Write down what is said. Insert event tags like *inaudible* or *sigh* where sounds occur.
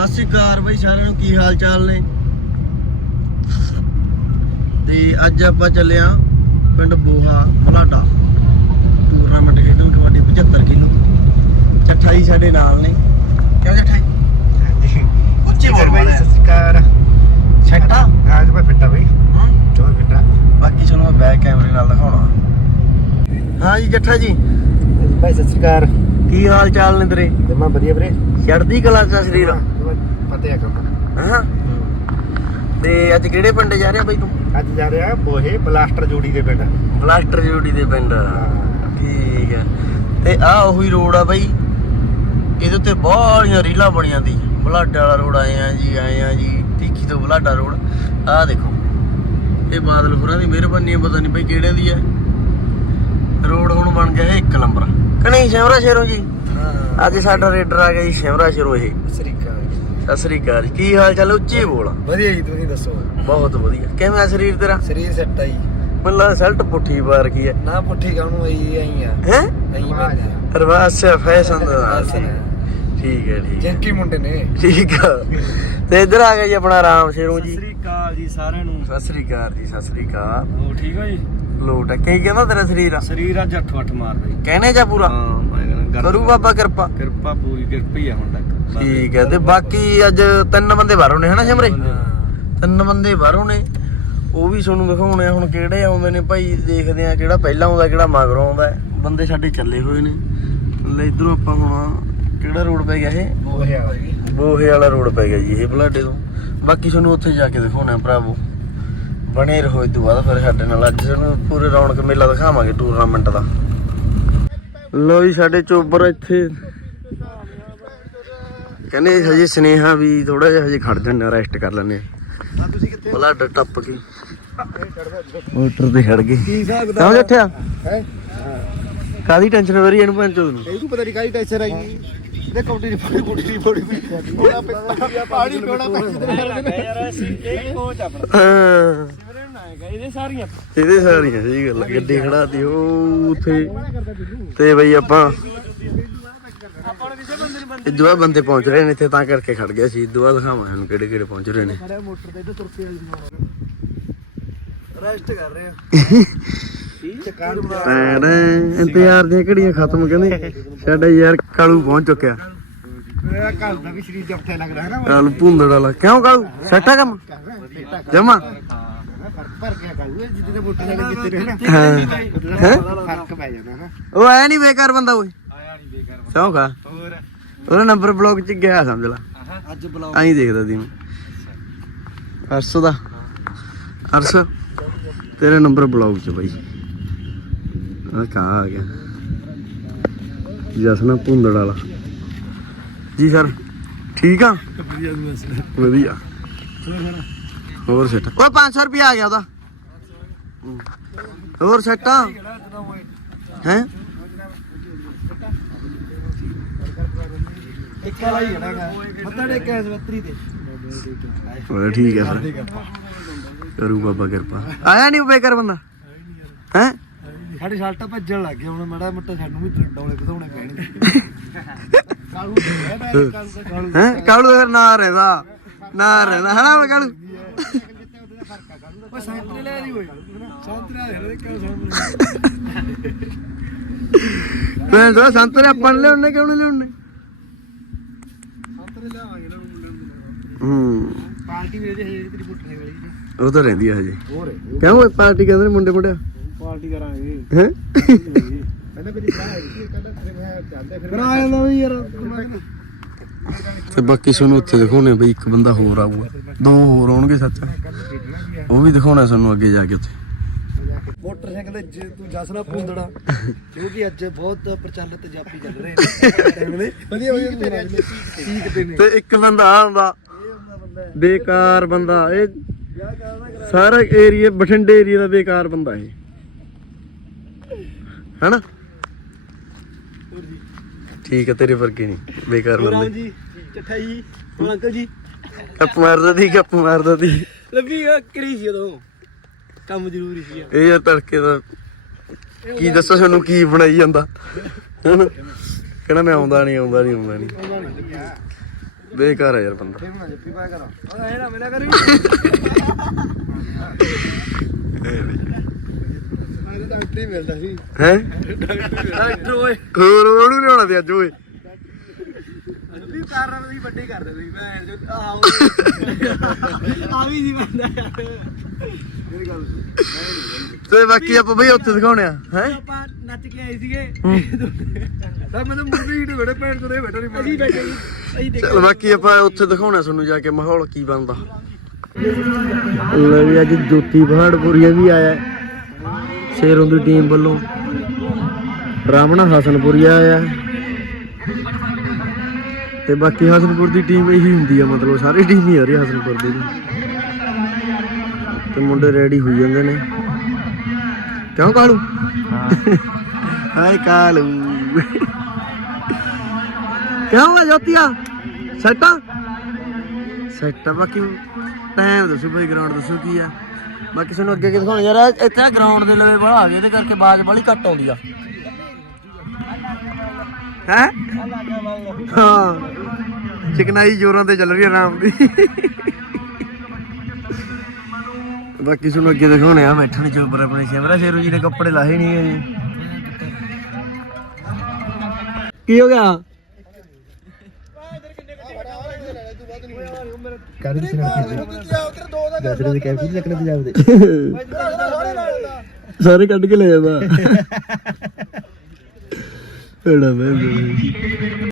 ਸਤਿ ਸ਼੍ਰੀ ਅਕਾਲ ਬਈ ਸਾਰਿਆਂ ਨੂੰ ਕੀ ਹਾਲ ਚਾਲ ਨੇ? ਤੇ ਅੱਜ ਆਪਾਂ ਚੱਲੇ ਆਂ ਪਿੰਡ ਬੋਹਾ ਬਲਾਡਾ। ਟੂਰਨਾਮੈਂਟ ਖੇਡਣ ਕਬੱਡੀ 75 ਕਿਲੋ। ਚੱਠਾ ਜੀ ਸਾਡੇ ਨਾਲ ਨੇ। ਕਿਉਂ ਚੱਠਾ ਜੀ ਉੱਚੀ ਬੋਲ ਬਾਈ ਸਤਿ ਸ਼੍ਰੀ ਅਕਾਲ। ਛੱਟਾ ਅੱਜ ਮੈਂ ਫਿੱਟਾ ਬਾਈ। ਹਾਂ। ਫਿੱਟਾ। ਬਾਕੀ ਚਲੋ ਮੈਂ ਬੈਕ ਕੈਮਰੇ ਨਾਲ ਦਿਖਾਉਣਾ। ਹਾਂ ਜੀ ਜੱਠਾ ਜੀ। ਬਾਈ ਸਤਿ ਸ਼੍ਰੀ ਅਕਾਲ। ਕੀ ਹਾਲ ਚਾਲ ਨੇ ਤੇਰੇ? ਮੈਂ ਵਧੀਆ ਵੀਰੇ। ਚੜ੍ਹਦੀ ਕਲਾ ਦਾ ਸਰੀਰ। ਪਤਾ ਹੈ ਕੰਮ ਹਾਂ। ਤੇ ਅੱਜ ਕਿਹੜੇ ਪਿੰਡ ਜਾ ਰਿਹਾ ਬਾਈ ਤੂੰ? ਅੱਜ ਜਾ ਰਿਹਾ ਬੋਹੇ ਬਲਾਸਟਰ ਜੋੜੀ ਦੇ ਪਿੰਡ। ਬਲਾਸਟਰ ਜੋੜੀ ਦੇ ਪਿੰਡ। ਠੀਕ ਹੈ। ਤੇ ਆ ਉਹੀ ਰੋਡ ਆ ਬਾਈ। ਇਹਦੇ ਉੱਤੇ ਬਾਹਲੀਆਂ ਰੀਲਾਂ ਬਣੀਆਂ ਦੀ। ਬਲਾਡਾ ਵਾਲਾ ਰੋਡ ਆਏ ਆ ਜੀ ਆਏ ਆ ਜੀ। ਟੀਕੀ ਤੋਂ ਬਲਾਡਾ ਰੋਡ। ਆਹ ਦੇਖੋ। ਇਹ ਬਾਦਲ ਹੋਰਾਂ ਦੀ ਮਿਹਰਬਾਨੀ ਹੈ ਪਤਾ ਨਹੀਂ ਬਾਈ ਕਿਹੜੇ ਦੀ ਹੈ ਰੋਡ ਹੁਣ ਬਣ ਗਿਆ ਇੱਕ ਨੰਬਰ। ਕਣੀ ਸ਼ਿਮਰਾ ਸ਼ੇਰੋ ਜੀ। ਹਾਂ। ਅੱਜ ਸਾਡਾ ਰੇਡਰ ਆ ਗਿਆ ਜੀ ਸ਼ਿਮਰਾ ਸ਼ੇਰੋ ਇਹ। ਸ੍ਰੀ ਸਤਿ ਸ੍ਰੀ ਅਕਾਲ ਜੀ। ਕੀ ਹਾਲ ਚਾਲ ਉੱਚੀ ਬੋਲ। ਵਧੀਆ ਜੀ ਤੁਸੀਂ ਦੱਸੋ? ਬਹੁਤ ਵਧੀਆ। ਕਿਵੇਂ ਆ ਸਰੀਰ ਤੇਰਾ? ਸਰੀਰ ਸੈੱਟ ਆਈ ਮੈਨੂੰ ਲੱਗਦਾ ਸੈਲਟ ਪੁੱਠੀ ਬਾਰ ਕੀ ਹੈ ਨਾ ਪੁੱਠੀ ਕਾਹਨੂੰ ਆਈ ਆਈ ਆ। ਹੈ? ਨਹੀਂ ਮੈਂ ਰਵਾਸ ਫੈਸ਼ਨ ਦਾ ਸੀ। ਠੀਕ ਹੈ ਠੀਕ ਹੈ ਜੈਂਕੀ ਮੁੰਡੇ ਨੇ। ਠੀਕ ਆ। ਤੇ ਇੱਧਰ ਆ ਗਿਆ ਜੀ ਆਪਣਾ ਰਾਮ ਸ਼ੇਰੂ ਜੀ। ਸ੍ਰੀ ਅਕਾਲ ਜੀ ਸਾਰਿਆਂ ਨੂੰ। ਸਤਿ ਸ੍ਰੀ ਅਕਾਲ ਜੀ ਸਤਿ ਸ੍ਰੀ ਅਕਾਲ। ਹੋ ਠੀਕ ਹੋ ਜੀ? ਲੋਟ ਹੈ ਕੀ ਕਹਿੰਦਾ ਤੇਰਾ ਸਰੀਰ ਆ? ਸਰੀਰ ਅੱਜ 8 8 ਮਾਰ ਬਈ ਕਹਿਣੇ ਜਾ ਪੂਰਾ? ਹਾਂ ਕਰੂ ਬਾਬਾ ਕਿਰਪਾ। ਕਿਰਪਾ ਪੂਰੀ ਕਿਰਪਾ ਹੀ ਆ ਹੁਣ ਤੱਕ। ਠੀਕ ਹੈ ਤੇ ਬਾਕੀ ਅੱਜ ਤਿੰਨ ਬੰਦੇ ਬਾਹਰੋਂ ਨੇ ਹਨਾ ਸ਼ਮਰੇ? ਤਿੰਨ ਬੰਦੇ। ਬਾਹਰੋਂ ਨੇ। ਉਹ ਵੀ ਤੁਹਾਨੂੰ ਦਿਖਾਉਣੇ ਆ ਹੁਣ ਕਿਹੜੇ ਆਉਂਦੇ ਨੇ। ਭਾਈ ਦੇਖਦੇ ਆ ਕਿਹੜਾ ਪਹਿਲਾਂ ਆਉਂਦਾ ਕਿਹੜਾ ਮਗਰੋਂ ਆਉਂਦਾ। ਬੰਦੇ ਸਾਡੇ ਚੱਲੇ ਹੋਏ ਨੇ। ਲੈ ਇਧਰੋਂ ਆਪਾਂ ਹੁਣ ਕਿਹੜਾ ਰੋਡ ਪੈ ਗਿਆ ਇਹ? ਬੋਹੇ ਵਾਲਾ। ਬੋਹੇ ਵਾਲਾ ਰੋਡ ਪੈ ਗਿਆ ਜੀ ਇਹ ਬਲਾਡੇ ਤੋਂ। ਬਾਕੀ ਤੁਹਾਨੂੰ ਉੱਥੇ ਜਾ ਕੇ ਦਿਖਾਉਣਾ ਭਰਾਵੋ। ਬਣੇ ਰਹੋ ਇਸ ਤੋਂ ਬਾਅਦ ਫਿਰ ਸਾਡੇ ਨਾਲ ਅੱਜ ਤੁਹਾਨੂੰ ਪੂਰੇ ਰੌਣਕ ਮੇਲਾ ਦਿਖਾਵਾਂਗੇ ਟੂਰਨਾਮੈਂਟ ਦਾ। ਲੋ ਜੀ ਸਾਡੇ ਚੋਬਰ ਇੱਥੇ। ਕਹਿੰਦੇ ਹਜੇ ਸਨੇਹਾ ਵੀ ਥੋੜਾ ਜਿਹਾ ਹਜੇ ਖੜ ਜੰਨੇ ਰੈਸਟ ਕਰ ਲੈਣੇ ਆ। ਤੁਸੀਂ ਕਿੱਥੇ ਬਲਾਡਾ ਟੱਪ ਕੇ। ਮੋਟਰ ਤੇ ਖੜ ਗਏ। ਕੀ ਹਿਸਾਬ ਕਿਉਂ ਜੱਠਿਆ? ਹੈ? ਕਾਦੀ ਟੈਨਸ਼ਨ ਹੋ ਰਹੀ ਇਹਨੂੰ ਪੰਚੋ ਨੂੰ? ਇਹ ਤੂੰ ਪਤਾ ਨਹੀਂ ਕਾਹਦੀ ਟੈਨਸ਼ਨ ਆਈ ਦੇ ਕੌਡੀ ਦੀ ਫੋੜੀ ਫੋੜੀ ਦੀ ਫੋੜੀ ਥੋੜਾ ਪਾਣੀ ਪੀਣਾ ਪੈਂਦਾ ਯਾਰ ਅਸੀਂ ਇਹ ਕੋਚ ਆਪਣਾ। ਹਾਂ। ਸਿਮਰਨ ਨਾ ਹੈਗਾ ਇਹਦੇ ਸਾਰੀਆਂ। ਇਹਦੇ ਸਾਰੀਆਂ ਸਹੀ ਗੱਲ ਆ। ਗੱਡੀ ਖੜਾਤੀ ਉਹ ਉੱਥੇ। ਤੇ ਬਈ ਆਪਾਂ ਆਪਾਂ ਨੂੰ ਕਿਸੇ ਬੰਦੇ ਨੂੰ ਇਹ ਦੁਆ ਬੰਦੇ ਪਹੁੰਚ ਰਹੇ ਨੇ ਇੱਥੇ ਤਾਂ ਕਰਕੇ ਖੜ ਗਿਆ ਸੀ ਦੁਆ ਦਿਖਾਵਾਂ ਸਾਨੂੰ ਕਿਹੜੇ ਕਿਹੜੇ ਪਹੁੰਚ ਰਹੇ ਨੇ। ਖੜਿਆ ਮੋਟਰ ਤੇ ਇੱਧਰ ਤੁਰ ਕੇ ਰੈਸਟ ਕਰ ਰਹੇ ਆ। *laughs* ਚਕਾਰ ਇੰਤਜ਼ਾਰ ਦੀਆਂ ਘੜੀਆਂ ਖਤਮ, ਕਹਿੰਦੇ ਸਾਡਾ ਯਾਰ ਕਾਲੂ ਪਹੁੰਚ ਚੁੱਕਿਆ। ਮੇਰਾ ਘਰ ਦਾ ਵੀ ਸਰੀਰ ਜੱਫੇ ਲੱਗਦਾ ਹੈ ਨਾ ਕਾਲੂ ਭੁੰਦੜ ਵਾਲਾ। ਕਿਉਂ ਕਾਲੂ? ਸੱਟਾ ਕੰਮ? ਜਮਾ? ਉਹ ਆਇਆ ਨਹੀਂ ਬੇਕਾਰ ਬੰਦਾ ਓਏ ਆਇਆ ਨਹੀਂ ਬੇਕਾਰ ਸੌਂਕਾ ਹੋਰ ਉਹਦਾ ਨੰਬਰ ਬਲੌਗ ਚ ਗਿਆ, ਸਮਝ ਲਾ। ਅੱਜ ਬੁਲਾਓ ਆਈ ਦੇਖਦਾ ਦੀ ਮੈਂ ਅਰਸ ਦਾ। ਅਰਸ, ਤੇਰੇ ਨੰਬਰ ਬਲੌਗ ਚ ਬਾਈ। ਆ ਕਾ ਆ ਗਿਆ। ਜਸਨਾ ਭੁੰਦੜ ਵਾਲਾ। ਜੀ ਸਰ ਠੀਕ ਆ? ਵਧੀਆ ਹੋਰ ਸੈਟ ਓਏ 500 ਰੁਪਏ ਆ ਗਿਆ ਉਹਦਾ। ਹੋਰ ਸੈਟ ਆ? ਹੈ? ਇੱਕ ਵਾਲਾ ਹੀ ਖੜਾਗਾ ਮੱਥਾ ਟੇਕਿਆ ਸਵਤਰੀ ਤੇ। ਠੀਕ ਹੈ ਫਿਰ ਕਰੂ ਬਾਬਾ ਕਿਰਪਾ। ਆਇਆ ਨਹੀਂ ਬੇਕਾਰ ਬੰਦਾ? ਹੈ? ਸਾਡੇ ਸ਼ਾਲਟਾ ਭੱਜਣ ਲੱਗ ਗਿਆ ਹੁਣ ਮਾੜਾ ਮੋਟਾ ਸਾਨੂੰ ਵੀ ਡੌਲੇ ਵਧਾਉਣੇ ਪੈਣਗੇ। ਕਾਲੂ ਹੈ। ਕਾਲੂ ਫਿਰ ਨਾ ਰਹਿਦਾ। ਨਾ ਰਹਿਦਾ। ਓਏ ਕਾਲੂ? ਸੰਤਰੇ ਲੈ ਲਈ ਓਏ। ਸੰਤਰੇ ਲੈ ਲੈ ਕਿਉਂ ਸੰਤਰੇ ਮੈਂ ਤਾਂ ਸੰਤਰੇ ਆਪਾਂ ਨੇ ਲਿਆਉਣੇ ਕਿਉਂ ਨਹੀਂ ਲਿਆਉਣੇ? ਸੰਤਰੇ ਨਾ ਮੁੰਡਿਆਂ ਨੂੰ। ਹੂੰ। ਪਾਰਟੀ ਵੀ ਇਹਦੇ ਹਜੇ ਤੇਰੀ ਪੁੱਟਣੇ ਵਾਲੀ ਉਹ ਤਾਂ ਰਹਿੰਦੀ ਆ ਹਜੇ। ਹੋਰ ਕਿਉਂ ਪਾਰਟੀ ਕਹਿੰਦੇ ਮੁੰਡੇ ਮੁੰਡਿਆ? ਪਾਰਟੀ ਕਰਾਂਗੇ। ਹੈ? ਪਹਿਲਾਂ ਮੇਰੀ ਸਲਾਹ ਹੈ ਕਿ ਕੱਲ ਫਿਰ ਮੈਂ ਜਾਂਦੇ ਫਿਰ ਕਰਾ ਜਾਂਦਾ ਵੀ ਯਾਰ ਤੇ ਬਾਕੀ ਸਾਨੂੰ ਉੱਥੇ ਦਿਖਾਉਣੇ ਬਈ ਇੱਕ ਬੰਦਾ ਹੋਰ ਆਊਗਾ। ਦੋ ਹੋਰ ਆਉਣਗੇ ਸੱਚ। ਉਹ ਵੀ ਦਿਖਾਉਣਾ ਸਾਨੂੰ ਅੱਗੇ ਜਾ ਕੇ ਉੱਥੇ। ਮੋਟਰਸਾਈਕਲ ਤੇ ਜੇ ਤੂੰ ਜਸਨਾ ਪੁੰਦੜਾ ਕਿਉਂਕਿ ਅੱਜ ਬਹੁਤ ਪ੍ਰਚਲਿਤ ਜਾਪੀ ਚੱਲ ਰਹੇ ਨੇ। ਵਧੀਆ ਵਧੀਆ ਤੇਰੇ ਅੱਜ ਠੀਕ ਤੇ ਨੇ। ਤੇ ਇੱਕ ਬੰਦਾ ਆ ਹੁੰਦਾ ਬੇਕਾਰ ਬੰਦਾ ਇਹ ਸਾਰਾ ਏਰੀਆ ਬਠਿੰਡੇ ਏਰੀਆ ਦਾ ਬੇਕਾਰ ਬੰਦਾ ਇਹ। ਹੈਨਾ? ਠੀਕ ਹੈ ਤੇਰੇ ਵਰਗੇ ਨਹੀਂ ਬੇਕਾਰ ਬੰਦੇ। ਜੀ ਚੱਠਾ ਜੀ ਹੋਰ ਅੰਕਲ ਜੀ। ਗੱਪ ਮਾਰਦਾ ਦੀ ਗੱਪ ਮਾਰਦਾ ਦੀ ਲੱਭੀ ਕਰੀ ਸੀ ਉਦੋਂ? ਕੰਮ ਜ਼ਰੂਰੀ ਸੀ ਇਹ ਯਾਰ ਤੜਕੇ ਦਾ। ਕੀ ਦੱਸੋ ਤੁਹਾਨੂੰ ਕੀ ਬਣਾਈ ਜਾਂਦਾ। ਹੈਨਾ? ਕਹਿੰਦਾ ਮੈਂ ਆਉਂਦਾ ਨਹੀਂ ਆਉਂਦਾ ਨਹੀਂ ਆਉਂਦਾ ਨਹੀਂ। ਬੇਕਾਰ ਆ ਯਾਰ ਬੰਦਾ। ਨਾ ਜੱਫੀ ਪਾਇਆ ਕਰਾਂ ਓਏ ਐ ਨਾ ਮਿਲਿਆ ਕਰੀ। ਮਿਲਦਾ ਸੀ। ਹੈ? ਡਾਕਟਰ ਓਏ। ਹੋਰ ਉਹਨੂੰ ਲਿਆਉਣਾ ਤੇ ਅੱਜ ਓਏ। ਵੀ ਕਾਰਨ ਦੀ ਵੱਡੀ ਕਰਦੇ ਤੁਸੀਂ ਭੈਣ ਜੋ ਆਹੋ ਆ ਵੀ ਨਹੀਂ ਬੰਦਾ ਮੇਰੀ ਗੱਲ ਤੇ ਬਾਕੀ ਆਪਾਂ ਬਈ ਉੱਥੇ ਦਿਖਾਉਣੇ ਆ ਹੈ? ਆਪਾਂ ਨੱਚ ਕੇ ਆਏ ਸੀਗੇ। ਤਾਂ ਮੈਂ ਤਾਂ ਮੁਰਦੀ ਹੀ ਬੜੇ ਭੈਣ ਕੋਲੇ ਬੈਠਾ ਨਹੀਂ ਅਸੀਂ ਬੈਠੇ ਸੀ। ਅਸੀਂ ਦੇਖ। ਚਲ ਬਾਕੀ ਆਪਾਂ ਉੱਥੇ ਦਿਖਾਉਣਾ ਤੁਹਾਨੂੰ ਜਾ ਕੇ ਮਾਹੌਲ ਕੀ ਬਣਦਾ। ਲੈ ਵੀ ਅੱਜ ਜੋਤੀ ਪਹਾੜਪੁਰੀਆ ਵੀ ਆਇਆ। ਸ਼ੇਰੋਂ ਦੀ ਟੀਮ ਵੱਲੋਂ। ਰਾਮਣਾ ਹਸਨਪੁਰੀਆ ਆਇਆ। ਤੇ ਬਾਕੀ ਹਸਨਪੁਰ ਦੀ ਟੀਮ ਇਹੀ ਹੁੰਦੀ ਆ ਮਤਲਬ ਸਾਰੀ ਟੀਮ ਹੀ ਆ ਰਹੀ ਆ ਹਸਨਪੁਰ ਦੀ। ਤੇ ਮੁੰਡੇ ਰੈਡੀ ਹੋਈ ਜਾਂਦੇ ਨੇ। ਕਿਉਂ ਕਾਲੂ? ਹਾਏ ਕਾਲੂ। ਕਿਉਂ ਆ ਜੋਤੀਆ? ਸੈਟਾ ਸੈਟਾ ਬਾਕੀ ਟਾਈਮ ਦੱਸੋ ਬਈ ਗਰਾਊਂਡ ਦੱਸੋ ਕੀ ਆ? ਬਾਕੀ ਸਾਨੂੰ ਅੱਗੇ ਕੀ ਦਿਖਾਉਣਾ, ਯਾਰ, ਇਹ- ਇੱਥੇ ਗਰਾਊਂਡ ਦੇ ਲਵੇ ਬੜਾ ਆ ਗਿਆ, ਇਹਦੇ ਕਰਕੇ ਆਵਾਜ਼ ਬੜੀ ਘੱਟ ਆਉਂਦੀ ਆ। ਹੈ? ਹਾਂ। ਚਿਕਨਾਈ ਜੋਰਾਂ ਤੇ ਚੱਲ ਰਹੀ ਆ ਨਾਮ ਦੀ। ਬਾਕੀ ਸਾਨੂੰ ਅੱਗੇ ਦਿਖਾਉਣੇ ਆ, ਬੈਠਣ ਚ ਉੱਪਰ ਆਪਣੇ ਸ਼ਿਮਰਾ ਸ਼ੇਰੂ ਜੀ ਨੇ ਕੱਪੜੇ ਲਾਹੇ ਨਹੀਂ ਹੈ ਜੀ। ਕੀ ਹੋ ਗਿਆ? ਕਾਹਦੇ ਵਿੱਚ ਗਾਜਰੇ ਦੇ ਸਾਰੇ ਕੱਢ ਕੇ ਲੈ ਜਾਂਦਾ ਬੜਾ *laughs* ਮੈਂ